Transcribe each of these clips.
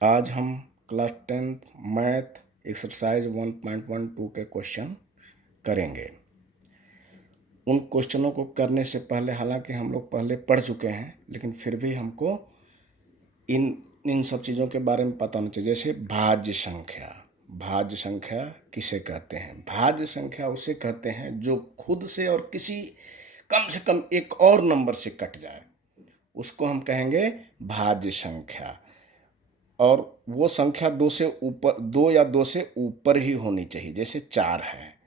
आज हम class 10th math exercise 1.12 के क्वेश्चन करेंगे। उन क्वेश्चनों को करने से पहले, हालांकि हम लोग पहले पढ़ चुके हैं, लेकिन फिर भी हमको इन इन सब चीज़ों के बारे में पता होना चाहिए। जैसे भाज्य संख्या। भाज्य संख्या किसे कहते हैं? भाज्य संख्या उसे कहते हैं जो खुद से और किसी कम से कम एक और नंबर से कट जाए, उसको हम कहेंगे भाज्य संख्या। और वो संख्या दो से ऊपर, दो या दो से ऊपर ही होनी चाहिए। जैसे 4 है,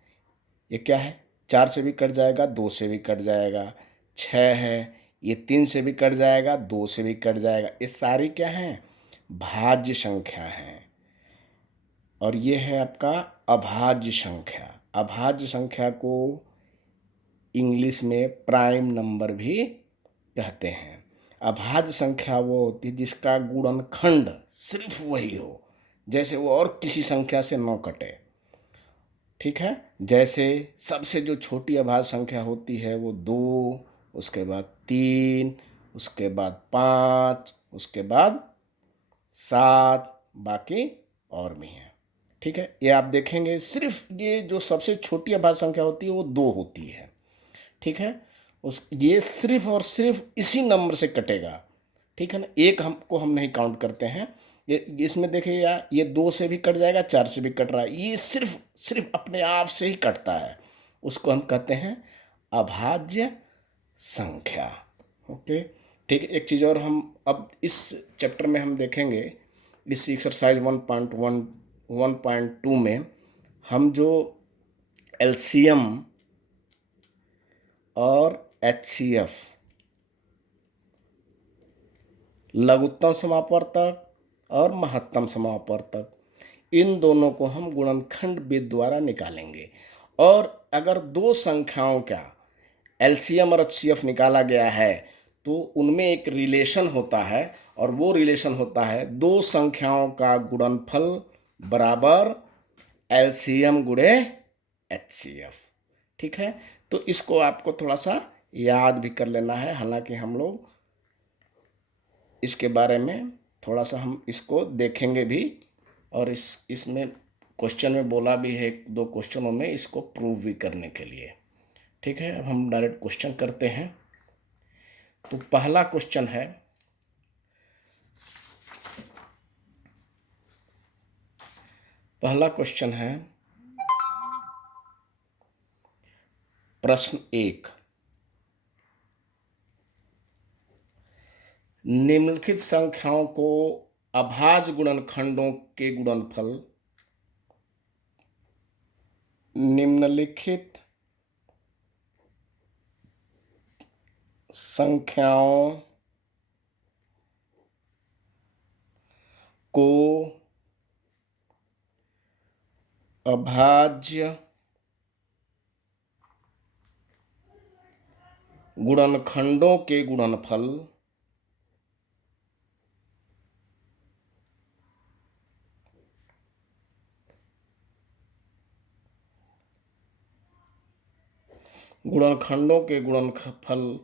ये क्या है? 4 से भी कट जाएगा, 2 से भी कट जाएगा। 6 है, ये 3 से भी कट जाएगा, 2 से भी कट जाएगा। ये सारी क्या हैं? भाज्य संख्या हैं। और ये है आपका अभाज्य संख्या। अभाज्य संख्या को इंग्लिश में प्राइम नंबर भी कहते हैं। अभाज्य संख्या वो होती है जिसका गुणनखंड सिर्फ वही हो, जैसे वो और किसी संख्या से न कटे। ठीक है? जैसे सबसे जो छोटी अभाज्य संख्या होती है वो 2, उसके बाद 3, उसके बाद 5, उसके बाद 7, बाकी और भी हैं। ठीक है? ये आप देखेंगे, सिर्फ ये जो सबसे छोटी अभाज्य संख्या होती है वो 2 होती है। ठीक है? उस ये सिर्फ और सिर्फ इसी नंबर से कटेगा। ठीक है ना? एक हमको हम नहीं काउंट करते हैं। ये इसमें देखिए, या ये 2 से भी कट जाएगा, 4 से भी कट रहा है, ये सिर्फ सिर्फ अपने आप से ही कटता है। उसको हम कहते हैं अभाज्य संख्या। ओके, ठीक है। एक चीज़ और हम अब इस चैप्टर में हम देखेंगे, इस एक्सरसाइज 1.2 में हम जो एलसीएम और एचसीएफ, लघुत्तम समापवर्तक और महत्तम समापवर्तक, इन दोनों को हम गुणनखंड विधि द्वारा निकालेंगे। और अगर दो संख्याओं का एलसीएम और एचसीएफ निकाला गया है तो उनमें एक रिलेशन होता है, और वो रिलेशन होता है दो संख्याओं का गुणनफल बराबर एलसीएम गुणे एचसीएफ। ठीक है? तो इसको आपको थोड़ा सा याद भी कर लेना है। हालांकि हम लोग इसके बारे में थोड़ा सा हम इसको देखेंगे भी, और इसमें क्वेश्चन में बोला भी है, एक दो क्वेश्चनों में इसको प्रूव भी करने के लिए। ठीक है? अब हम डायरेक्ट क्वेश्चन करते हैं। तो पहला क्वेश्चन है, प्रश्न 1। निम्नलिखित संख्याओं को अभाज्य गुणनखंडों के गुणनफल, निम्नलिखित संख्याओं को अभाज्य गुणनखंडों के गुणनफल गुणनखंडों के गुणनफल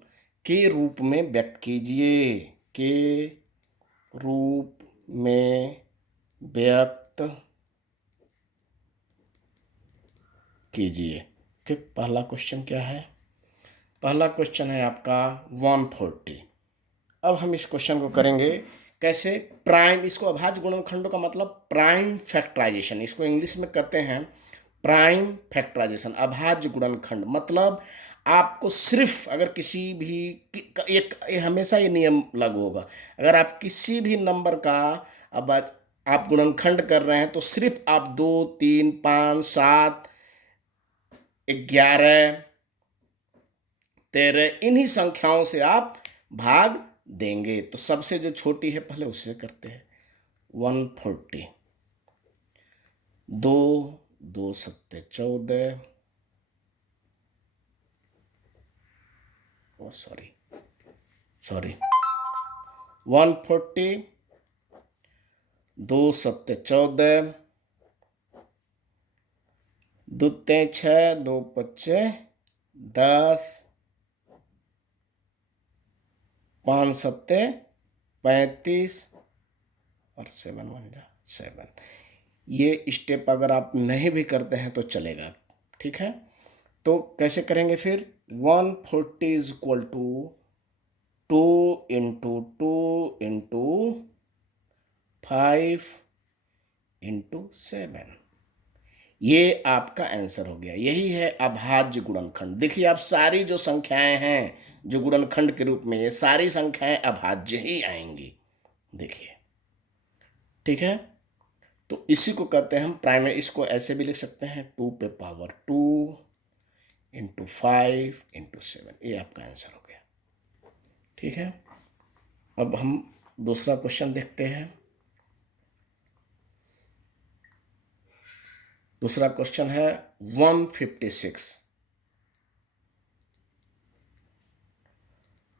के रूप में व्यक्त कीजिए। के रूप में व्यक्त कीजिए। कि पहला क्वेश्चन क्या है? पहला क्वेश्चन है आपका 140। अब हम इस क्वेश्चन को करेंगे कैसे? प्राइम, इसको अभाज्य गुणनखंडों का मतलब प्राइम फैक्टराइजेशन, इसको इंग्लिश में कहते हैं प्राइम फैक्टराइजेशन। अभाज्य गुणनखंड मतलब आपको सिर्फ, अगर किसी भी हमेशा ये नियम लागू होगा, अगर आप किसी भी नंबर का अब आप गुणनखंड कर रहे हैं तो सिर्फ आप 2, 3, 5, 7, 11, 13 इन्हीं संख्याओं से आप भाग देंगे। तो सबसे जो छोटी है पहले उससे करते हैं। 140, 2, 2 सत्ते 14, सॉरी 140, 2 सत्ते 14, दो 6, 2 पच्चे 10, 5 सत्ते 35, और 7 1 जा 7। ये स्टेप अगर आप नहीं भी करते हैं तो चलेगा, ठीक है। तो कैसे करेंगे फिर? 140 इज इक्वल टू 2 × 2 × 5 × 7। ये आपका आंसर हो गया। यही है अभाज्य गुणनखंड। देखिए आप सारी जो संख्याएं हैं जो गुणनखंड के रूप में, ये सारी संख्याएं अभाज्य ही आएंगी, देखिए, ठीक है। तो इसी को कहते हैं हम प्राइमरी। इसको ऐसे भी लिख सकते हैं 2 पे पावर 2 × 5 × 7। ये आपका आंसर हो गया, ठीक है। अब हम दूसरा क्वेश्चन देखते हैं। दूसरा क्वेश्चन है 156।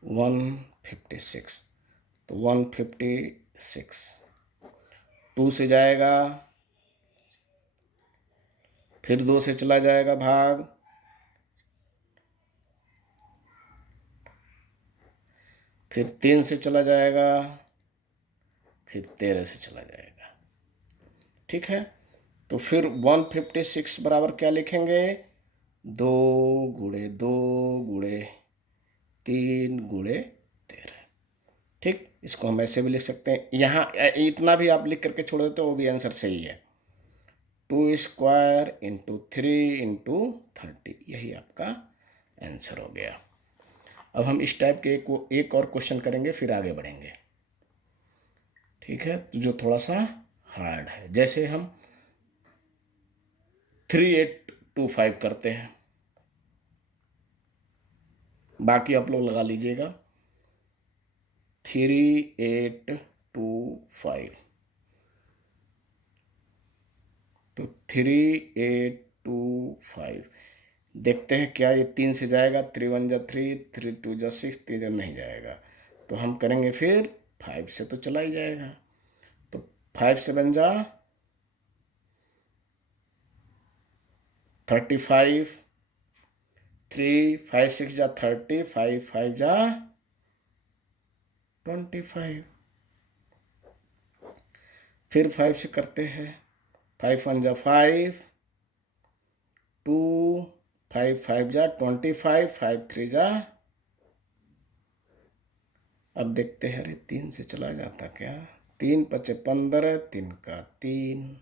156, तो 156 2 से जाएगा, फिर 2 से चला जाएगा भाग, फिर 3 से चला जाएगा, फिर 13 से चला जाएगा, ठीक है। तो फिर 156 बराबर क्या लिखेंगे? 2 × 2 × 3 × 13, ठीक। इसको हम ऐसे भी लिख सकते हैं। यहाँ इतना भी आप लिख करके छोड़ देते हो वो भी आंसर सही है। 2² × 3 × 30, यही आपका आंसर हो गया। अब हम इस टाइप के एक और क्वेश्चन करेंगे, फिर आगे बढ़ेंगे, ठीक है। तो जो थोड़ा सा हार्ड है, जैसे हम 3825 करते हैं, बाकी आप लोग लगा लीजिएगा। 3825, तो 3825 देखते हैं क्या ये 3 से जाएगा। 3 1 जा 3, 3 2 जा 6, 3 जा नहीं जाएगा, तो हम करेंगे फिर 5 से, तो चला ही जाएगा। तो 5 7 जा 35, 3 5 6 जा 30, 5 5 जा 25, फिर 5 से करते हैं। 5 1 जा 5, 2 5 5 जा 25, 5 3 जा, अब देखते हैं, अरे 3 से चला जाता क्या? 3 5 15, 3 का 3,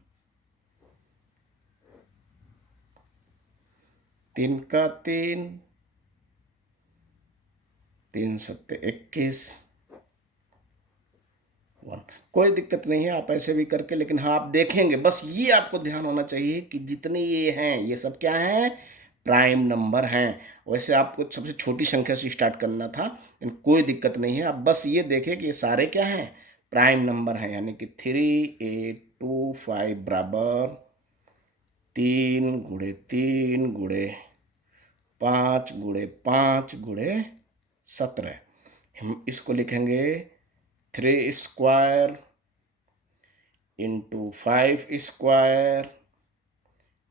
3 का 3, 3 7 21, 1। कोई दिक्कत नहीं है, आप ऐसे भी करके, लेकिन हाँ आप देखेंगे, बस ये आपको ध्यान होना चाहिए कि जितने ये हैं ये सब क्या हैं? प्राइम नंबर हैं। वैसे आपको सबसे छोटी संख्या से स्टार्ट करना था, लेकिन कोई दिक्कत नहीं है। आप बस ये देखें कि ये सारे क्या हैं? प्राइम नंबर हैं, यानी कि 3825 बराबर 3 × 3 × 5 × 5 × 17। हम इसको लिखेंगे 3² × 5²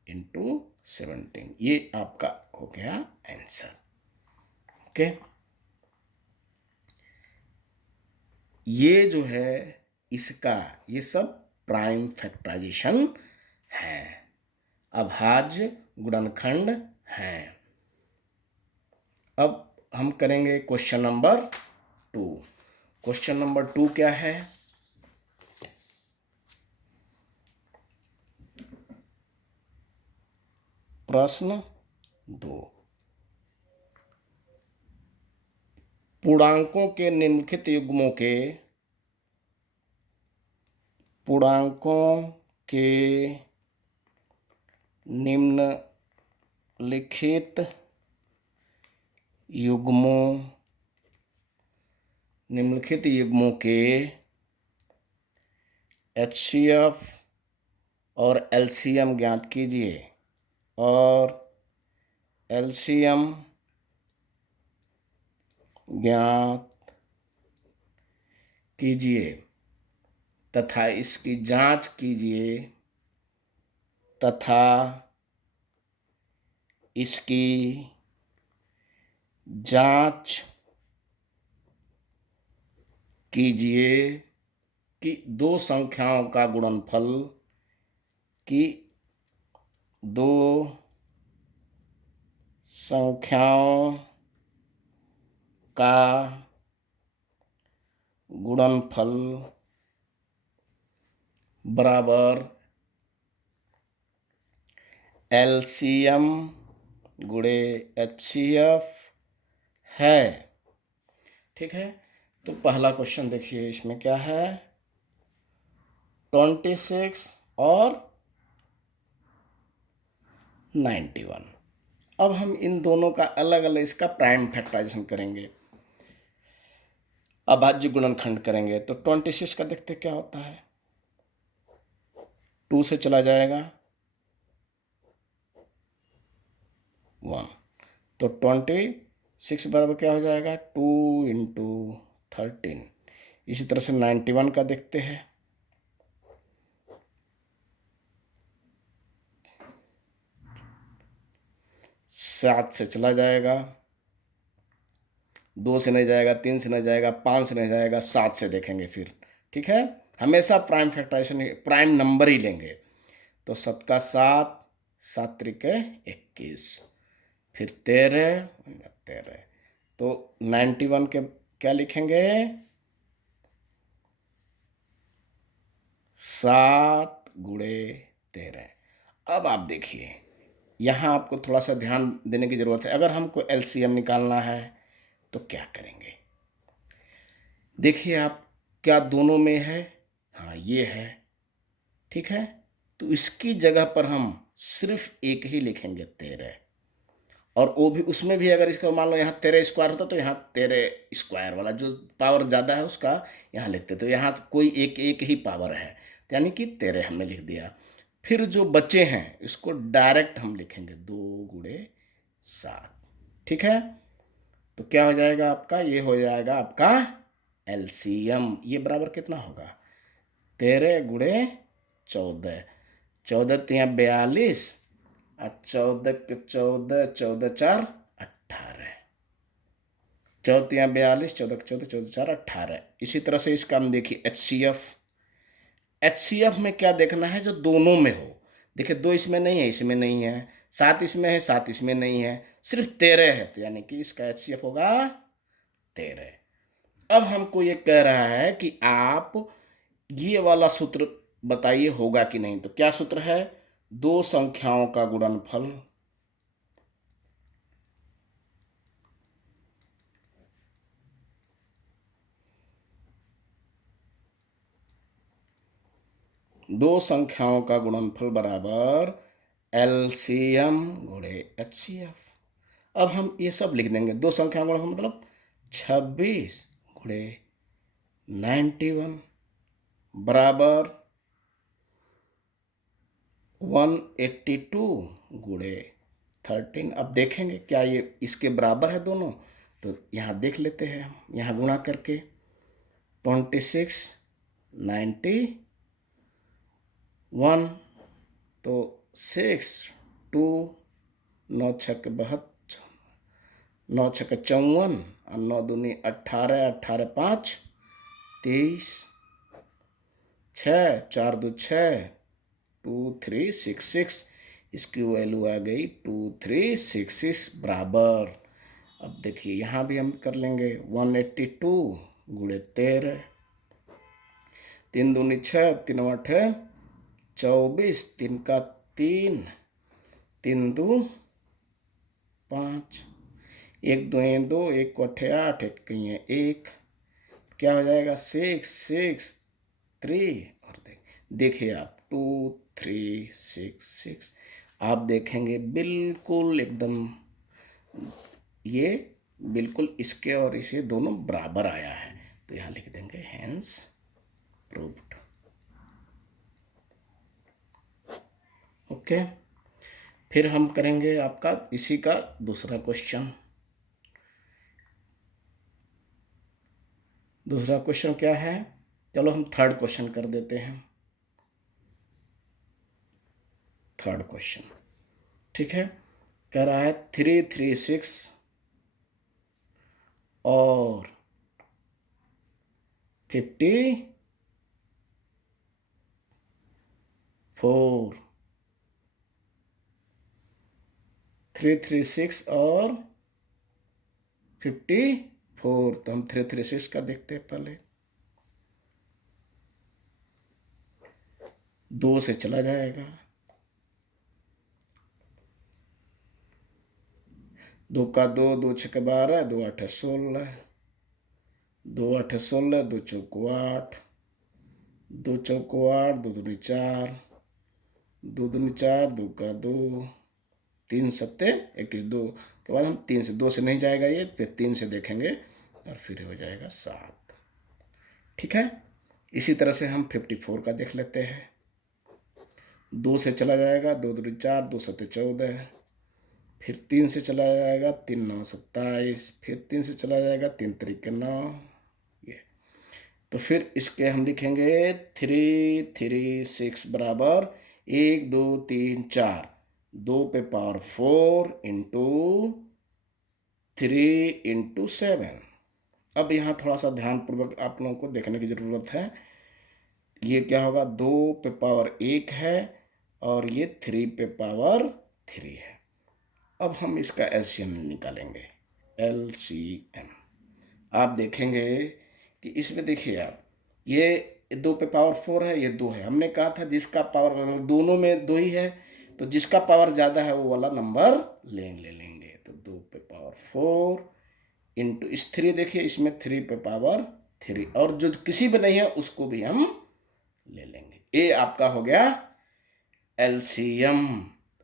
× 17। ये आपका हो गया आंसर, ओके। ये जो है इसका, ये सब प्राइम फैक्टराइजेशन है, अभाज्य गुणनखंड है। अब हम करेंगे क्वेश्चन नंबर 2। क्वेश्चन नंबर 2 क्या है? प्रश्न 2, पूर्णांकों के निम्नलिखित युग्मों के निम्नलिखित युग्मों के HCF और LCM ज्ञात कीजिए, और LCM ज्ञात कीजिए तथा इसकी जांच कीजिए, तथा इसकी जांच कीजिए कि दो संख्याओं का गुणनफल, कि दो संख्याओं का गुणनफल बराबर एलसीएम गुणे एचसीएफ है। ठीक है, तो पहला क्वेश्चन देखिए, इसमें क्या है, 26 और 91। अब हम इन दोनों का अलग अलग इसका प्राइम फैक्टराइजेशन करेंगे, अभाज्य गुणनखंड करेंगे। तो 26 का देखते क्या होता है, 2 से चला जाएगा 1, तो 26 बराबर क्या हो जाएगा, 2 इंटू 13। इसी तरह से 91 का देखते हैं, 7 से चला जाएगा, 2 से नहीं जाएगा, 3 से नहीं जाएगा, 5 से नहीं जाएगा, 7 से देखेंगे फिर। ठीक है, हमेशा प्राइम फैक्टराइजेशन प्राइम नंबर ही लेंगे। तो 7 का 7, 7 त्रिके 21, फिर 13, तो 91 के क्या लिखेंगे, 7 गुणे 13। अब आप देखिए, यहाँ आपको थोड़ा सा ध्यान देने की ज़रूरत है। अगर हमको एलसीएम निकालना है तो क्या करेंगे, देखिए आप, क्या दोनों में है, हाँ ये है। ठीक है, तो इसकी जगह पर हम सिर्फ एक ही लिखेंगे 13, और वो भी, उसमें भी अगर इसका मान लो यहाँ 13 स्क्वायर होता तो यहाँ 13 स्क्वायर वाला जो पावर ज़्यादा है उसका यहाँ लिखते, तो यहाँ कोई एक एक ही पावर है, तो यानी कि 13 हमने लिख दिया। फिर जो बचे हैं इसको डायरेक्ट हम लिखेंगे 2 गुणे 7। ठीक है, तो क्या हो जाएगा आपका, ये हो जाएगा आपका एलसीएम। ये बराबर कितना होगा, 13 गुणे 14, 14 तिया 42, और 14 के 14, 14 4 18, 14 तिया 42, 14 के 14, 14 4 18। इसी तरह से इसका हम देखिए एचसीएफ में क्या देखना है, जो दोनों में हो। देखिए 2 इसमें नहीं है, इसमें नहीं है, 7 इसमें है, 7 इसमें नहीं है, सिर्फ 13 है, तो यानी कि इसका एचसीएफ होगा 13। अब हमको ये कह रहा है कि आप ये वाला सूत्र बताइए होगा कि नहीं। तो क्या सूत्र है, दो संख्याओं का गुणनफल बराबर एलसीएम गुणे एचसीएफ। अब हम ये सब लिख देंगे, दो संख्याओं का गुणनफल मतलब 26 गुणे 91 बराबर 182 गुणे 13। अब देखेंगे क्या ये इसके बराबर है दोनों, तो यहाँ देख लेते हैं हम, यहाँ गुणा करके 26 91, तो 6 2 9 छक 72, 9 छक 54, और 9 दूनी 18, 18 5 23, 6 4 2 6, 2366। इसकी वैल्यू आ गई 2366 बराबर। अब देखिए यहाँ भी हम कर लेंगे 182 गुणे 13, 3 दूनी 6, 3 8 24, 3 का 3, 3 2 5, 1 2 2, 1 को 8, 1 कहीं है 1, क्या हो जाएगा 6 6 3, और देखिए आप 2 3 6 6। आप देखेंगे बिल्कुल एकदम ये बिल्कुल इसके और इसे दोनों बराबर आया है, तो यहाँ लिख देंगे हेंस प्रूव्ड। ओके, फिर हम करेंगे आपका इसी का दूसरा क्वेश्चन। दूसरा क्वेश्चन क्या है, चलो हम थर्ड क्वेश्चन कर देते हैं। थर्ड क्वेश्चन, ठीक है, कह रहा है 336 और 54 4, 336 और 54। तो हम 336 का देखते हैं पहले। 2 से चला जाएगा, 2 का 2, 2 छक्के 12, 2 8 16, 2 8 16, 2 चौको 8, 2 चौको 8, 2 दूनी 4, 2 दूनी 4, 2 का 2, 3 सत्ते 21, 2 के बाद हम 3 से, 2 से नहीं जाएगा ये, फिर 3 से देखेंगे और फिर हो जाएगा 7। ठीक है, इसी तरह से हम 54 का देख लेते हैं। 2 से चला जाएगा, 2 दूनी 4, 2 सत्ते 14, फिर 3 से चला जाएगा, 3 9 27, फिर 3 से चला जाएगा, 3 तरीके 9। ये तो फिर इसके हम लिखेंगे 3 3 6 बराबर 1 2 3 4, 2 पे पावर 4 इंटू 3 इंटू 7। अब यहाँ थोड़ा सा ध्यानपूर्वक आप लोगों को देखने की ज़रूरत है। ये क्या होगा, 2 पे पावर 1 है और ये 3 पे पावर 3 है। अब हम इसका एलसीएम निकालेंगे। एलसीएम आप देखेंगे कि इसमें देखिए आप, ये 2 पे पावर 4 है, ये 2 है। हमने कहा था जिसका पावर, अगर दोनों में 2 ही है तो जिसका पावर ज़्यादा है वो वाला नंबर ले लेंगे। तो 2 पे पावर 4 इंटू इस 3, देखिए इसमें 3 पे पावर 3, और जो किसी में नहीं है उसको भी हम ले लेंगे। ये आपका हो गया एलसीएम।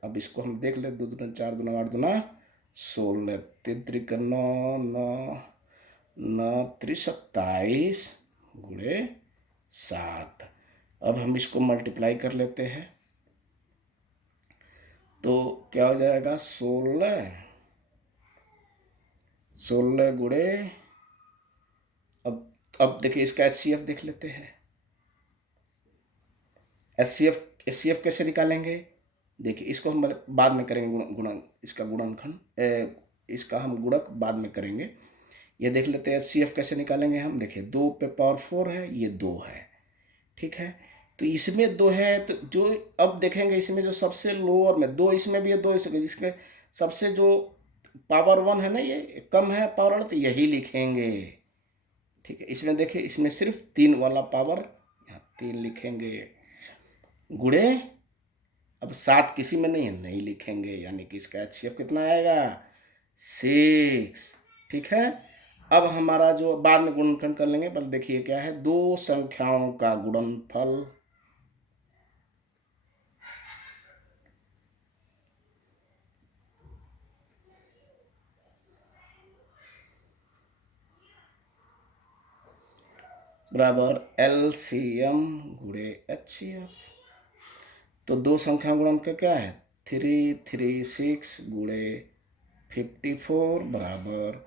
अब इसको हम देख ले, 2 दूना 4, 2 8 दूना 16, 3 त्रिक 9, 9 9 3 27 गुणे 7। अब हम इसको मल्टीप्लाई कर लेते हैं तो क्या हो जाएगा, 16 गुणे, अब देखिए इसका एचसीएफ देख लेते हैं। एचसीएफ कैसे निकालेंगे, देखिए इसको हम बाद में करेंगे, गुणन इसका गुणनखंड, इसका हम गुणक बाद में करेंगे। ये देख लेते हैं एचसीएफ कैसे निकालेंगे हम। देखिए 2 पे पावर 4 है, ये 2 है, ठीक है। तो इसमें 2 है, तो जो अब देखेंगे इसमें जो सबसे लोअर में 2, इसमें भी है 2, इसमें जिसके सबसे जो पावर 1 है ना, ये कम है पावर वाला, तो यही लिखेंगे, ठीक है। इसमें देखिए इसमें सिर्फ 3 वाला पावर, यहाँ 3 लिखेंगे, गुणे, अब 7 किसी में नहीं है, नहीं लिखेंगे, यानी कि इसका एचसीएफ कितना आएगा, 6, ठीक है। अब हमारा जो बाद में गुणनखंड कर लेंगे, पर देखिए क्या है, 2 संख्याओं का गुणनफल बराबर एलसीएम गुणे एचसीएफ। तो 2 संख्या गुणनफल क्या है, 336 गुणे 54 बराबर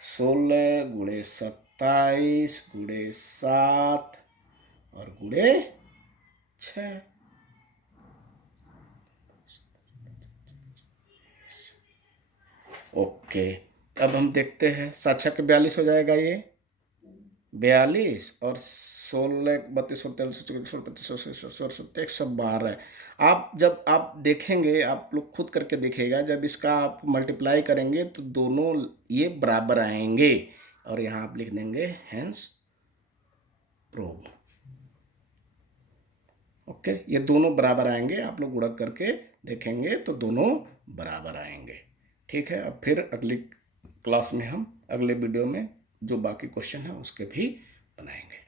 16 गुणे 27 गुणे 7 और गुणे 6। ओके, अब हम देखते हैं, 7 छक्के 42 हो जाएगा, ये 42 और 16 32 43 44 25 67 112। आप जब आप देखेंगे, आप लोग खुद करके देखिएगा, जब इसका आप मल्टीप्लाई करेंगे तो दोनों ये बराबर आएंगे, और यहाँ आप लिख देंगे हेंस प्रूव। ओके, ये दोनों बराबर आएंगे, आप लोग गुणक करके देखेंगे तो दोनों बराबर आएंगे, ठीक है। अब फिर अगली क्लास में हम, अगले वीडियो में जो बाकी क्वेश्चन है उसके भी बनाएंगे।